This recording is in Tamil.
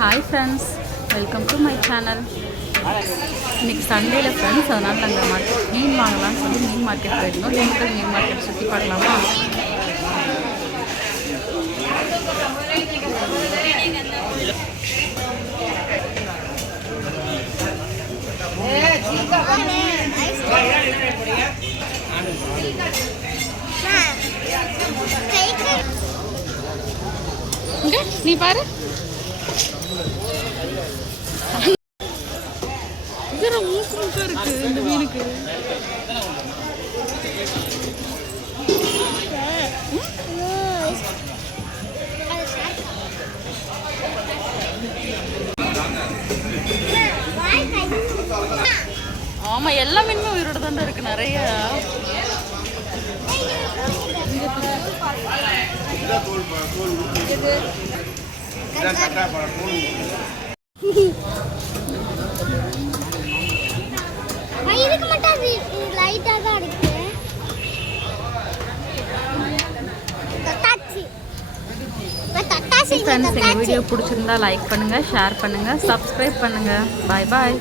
Hi friends, welcome to my channel. இன்றைக்கி சண்டேயில் ஃப்ரெண்ட்ஸ், அதனால் நாங்கள் மீன் வாங்கலாம்னு சொல்லி மீன் மார்க்கெட் போயிருந்தோம். திண்டுக்கல் மீன் மார்க்கெட் சுற்றி பார்க்கலாமா? நீ பாரு, மூக்கு இருக்கு இந்த மீனுக்கு. ஆமா, எல்லா மீனுமே உயிரோட தான் இருக்கு நிறைய. ஃப்ரெண்ட்ஸ், எங்கள் வீடியோ பிடிச்சிருந்தா லைக் பண்ணுங்கள், ஷேர் பண்ணுங்கள், சப்ஸ்கிரைப் பண்ணுங்கள். பாய் பாய்.